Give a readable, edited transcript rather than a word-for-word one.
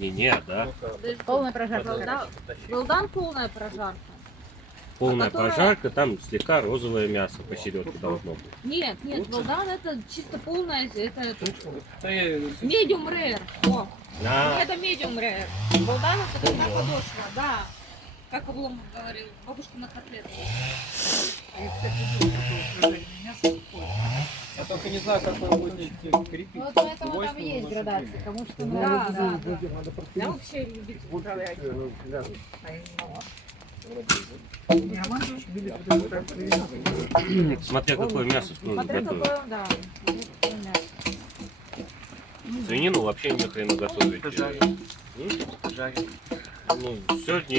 Нет, да? Полная прожарка. Голдан полная прожарка. Полная которая- прожарка, там слегка розовое мясо посередке должно быть. Нет, голдан это чисто полная, это Та я- medium rare. О, А, это medium rare. Голдан это такая подошва, да. Как Обломов говорил, бабушкина котлета. Я только не знаю, как вы будете крепить. Вот поэтому там свойства есть вашей градации. блюда. Кому что Да, нравится. да. Я вообще любитель управлять. смотря какое мясо стоит Смотря готовить. какое, да. Свинину вообще ни хрена готовить. Жарить. Ну, сегодня